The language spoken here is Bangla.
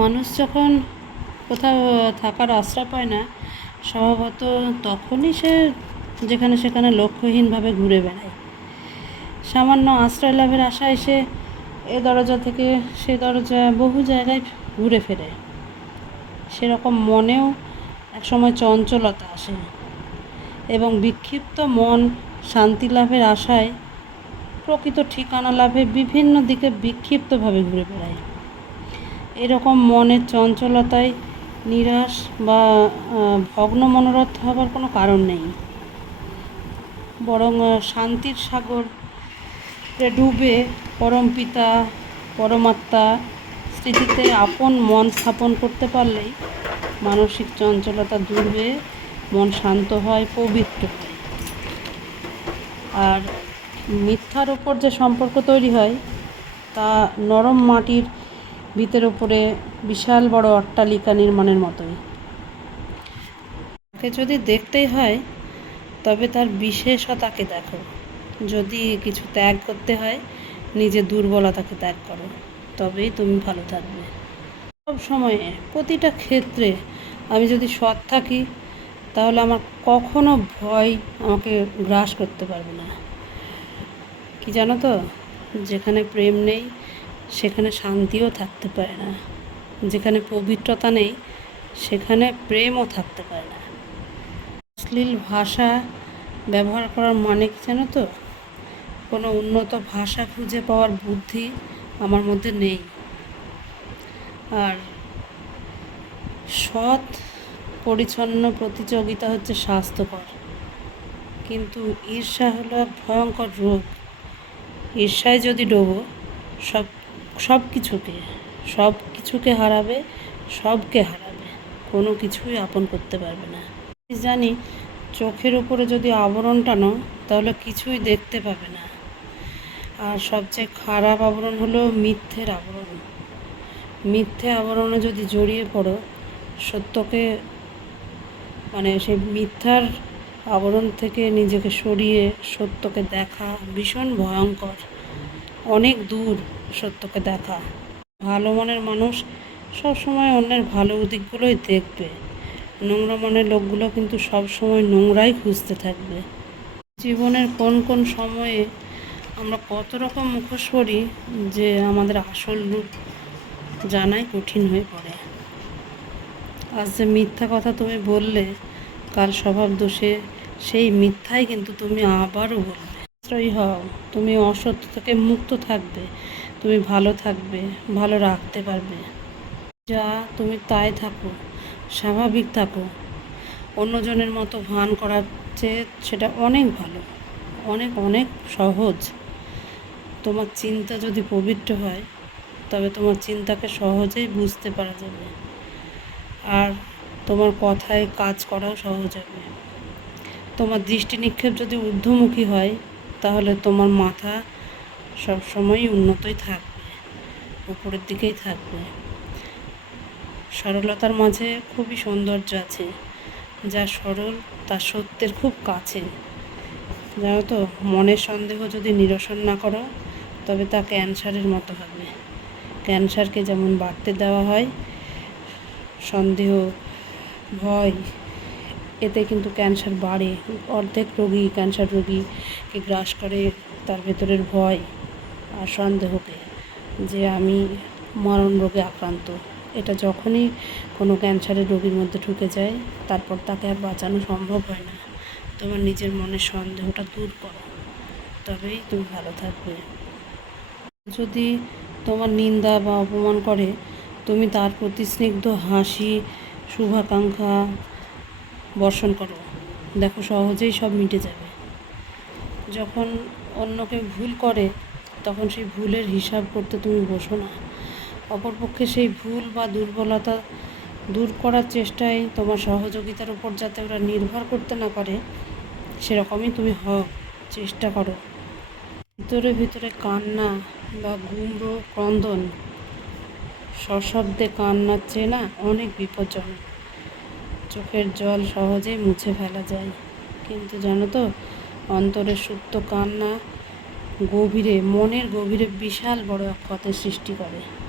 মানুষ যখন কোথাও থাকার আশ্রয় পায় না, স্বভাবত তখনই সে যেখানে সেখানে লক্ষ্যহীনভাবে ঘুরে বেড়ায়। সামান্য আশ্রয় লাভের আশায় সে এ দরজা থেকে সে দরজা বহু জায়গায় ঘুরে ফেরে। সেরকম মনেও একসময় চঞ্চলতা আসে এবং বিক্ষিপ্ত মন, শান্তি লাভের আশায় প্রকৃত ঠিকানা লাভে বিভিন্ন দিকে বিক্ষিপ্তভাবে ঘুরে বেড়ায়। এরকম মনের চঞ্চলতায় নিরাশ বা ভগ্ন মনোরথ হবার কোনো কারণ নেই। বরং শান্তির সাগর ডুবে পরম পিতা, পরমাত্মা স্মৃতিতে আপন মন স্থাপন করতে পারলেই মানসিক চঞ্চলতা দূর হয়ে মন শান্ত হয় পবিত্র হয়। আর মিথ্যার ওপর যে সম্পর্ক তৈরি হয়, তা নরম মাটির ভিতের ওপরে বিশাল বড় অট্টালিকা নির্মাণের মতোই। তাকে যদি দেখতেই হয়, তবে তার বিশেষতাকে দেখো। যদি কিছু ত্যাগ করতে হয় নিজের দুর্বলতাকে ত্যাগ করো, তবেই তুমি ভালো থাকবে। সব সময়ে প্রতিটা ক্ষেত্রে আমি যদি সৎ থাকি, তাহলে আমার কখনো ভয় আমাকে গ্রাস করতে পারবে না। কি জানো তো? যেখানে প্রেম নেই সেখানে শান্তিও থাকতে পারে না। যেখানে পবিত্রতা নেই, সেখানে প্রেমও থাকতে পারে না। অশ্লীল ভাষা ব্যবহার করার মানে কি জানো তো? কোনো উন্নত ভাষা খুঁজে পাওয়ার বুদ্ধি আমার মধ্যে নেই। আর সৎ, পরিচ্ছন্ন প্রতিযোগিতা হচ্ছে স্বাস্থ্যকর। কিন্তু ঈর্ষা হলো ভয়ঙ্কর রোগ। ঈর্ষায় যদি ডোবো, সব সব কিছুকে সব কিছুকে হারাবে, সবকে হারাবে, কোনো কিছুই আপন করতে পারবে না। জানি চোখের উপরে যদি আবরণ টানো তাহলে কিছুই দেখতে পাবে না। আর সবচেয়ে খারাপ আবরণ হলো মিথ্যের আবরণ। মিথ্যে আবরণে যদি জড়িয়ে পড়ো, সত্যকে মানে সেই মিথ্যার আবরণ থেকে নিজেকে সরিয়ে সত্যকে দেখা ভীষণ ভয়ঙ্কর। অনেক দূর সত্যকে দেখা। ভালো মনের মানুষ সবসময় অন্যের ভালো দিকগুলোই দেখবে। নোংরা মনের লোকগুলো কিন্তু সব সময় নোংরাই খুঁজতে থাকবে। জীবনের কোন কোন সময়ে আমরা কত রকম মুখোশ করি যে আমাদের আসল রূপ জানাই কঠিন হয়ে পড়ে। আজ যে মিথ্যা কথা তুমি বললে, কাল স্বভাব দোষে সেই মিথ্যাই কিন্তু তুমি আবারও বলবে। আশ্রয়ী হও। তুমি অসত্য থেকে মুক্ত থাকবে। তুমি ভালো থাকবে, ভালো রাখতে পারবে। যা তুমি তাই থাকো, স্বাভাবিক থাকো। অন্যজনের মতো ভান করার চেয়ে সেটা অনেক ভালো, অনেক অনেক সহজ। তোমার চিন্তা যদি পবিত্র হয়, তবে তোমার চিন্তাকে সহজেই বুঝতে পারা যাবে। আর তোমার কথায় কাজ করাও সহজ হবে। তোমার দৃষ্টি নিক্ষেপ যদি ঊর্ধ্বমুখী হয় তাহলে তোমার মাথা সবসময়ই উন্নতই থাকবে, উপরের দিকেই থাকবে। সরলতার মাঝে খুবই সৌন্দর্য আছে, যা সরল, তা সত্যের খুব কাছে। জানো তো, মনের সন্দেহ যদি নিরসন না করো, তবে তা ক্যান্সারের মতো হবে। ক্যান্সারকে যেমন বাড়তে দেওয়া হয়, সন্দেহ, ভয় এতে কিন্তু ক্যান্সার বাড়ে। অর্ধেক রোগী ক্যান্সার রোগীকে গ্রাস করে তার ভেতরের ভয় আর সন্দেহকে যে আমি মরণ রোগে আক্রান্ত। এটা যখনই কোনো ক্যান্সারের রোগীর মধ্যে ঢুকে যায়, তারপর তাকে আর বাঁচানো সম্ভব হয় না। তোমার নিজের মনের সন্দেহটা দূর করো। তবেই তুমি ভালো থাকবে। যদি তোমার নিন্দা বা অপমান করে, তুমি তার প্রতি স্নিগ্ধ হাসি, শুভাকাঙ্ক্ষা বর্ষণ করো। দেখো সহজেই সব মিটে যাবে। যখন অন্য কেউ ভুল করে, তখন সেই ভুলের হিসাব করতে তুমি বসো না। অপরপক্ষে সেই ভুল বা দুর্বলতা দূর করার চেষ্টায় তোমার সহযোগিতার উপর যাতে ওরা নির্ভর করতে না পারে, সেরকমই তুমি হও, চেষ্টা করো। ভিতরে ভিতরে কান্না বা গুমড়ো ক্রন্দন, সশব্দে কান্নার চেয়ে না অনেক বিপজ্জনক। চোখের জল সহজেই মুছে ফেলা যায়। কিন্তু জানো তো, অন্তরের সুপ্ত কান্না গভীরে, মনের গভীরে বিশাল বড় এক ক্ষতের সৃষ্টি করে।